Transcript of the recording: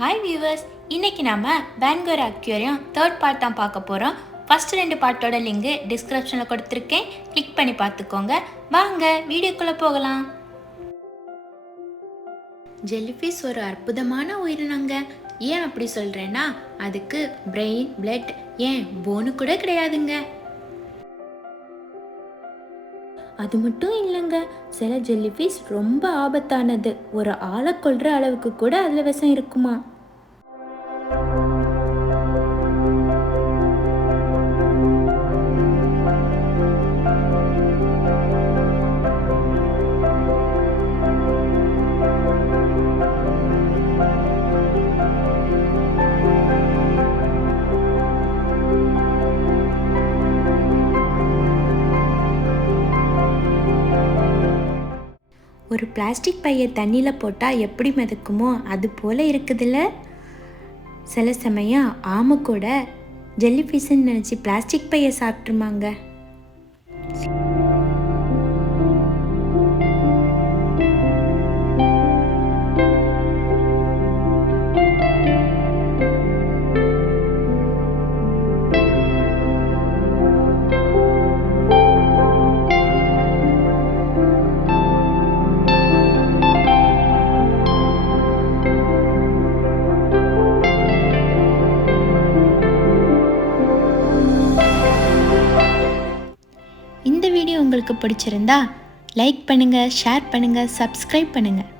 Hi viewers, இன்னைக்கு நாம Vancouver aquarium third part தான் பார்க்க போகிறோம். ஃபர்ஸ்ட் 2 பார்ட்டோட லிங்க் டிஸ்கிரிப்ஷனில் கொடுத்துருக்கேன், கிளிக் பண்ணி பார்த்துக்கோங்க. வாங்க வீடியோக்குள்ளே போகலாம். ஜெல்லிஃபிஷ் ஒரு அற்புதமான உயிரினங்க. ஏன் அப்படி சொல்கிறேன்னா, அதுக்கு பிரெயின், பிளட், ஏன் போனு கூட கிடையாதுங்க. அது மட்டும் இல்லைங்க, சில ஜெல்லிஃபிஷ் ரொம்ப ஆபத்தானது. ஒரு ஆளை கொல்ற அளவுக்கு கூட அதில் விஷம் இருக்குமா. ஒரு பிளாஸ்டிக் பையை தண்ணியில் போட்டால் எப்படி மிதக்குமோ அது போல் இருக்குதுல்ல. சில சமயம் ஆமை கூட ஜெல்லிஃபிஷ்ன்னு நினச்சி பிளாஸ்டிக் பையை சாப்பிட்ருமாங்க. இந்த வீடியோ உங்களுக்கு பிடிச்சிருந்தா லைக் பண்ணுங்கள், ஷேர் பண்ணுங்கள், சப்ஸ்கிரைப் பண்ணுங்கள்.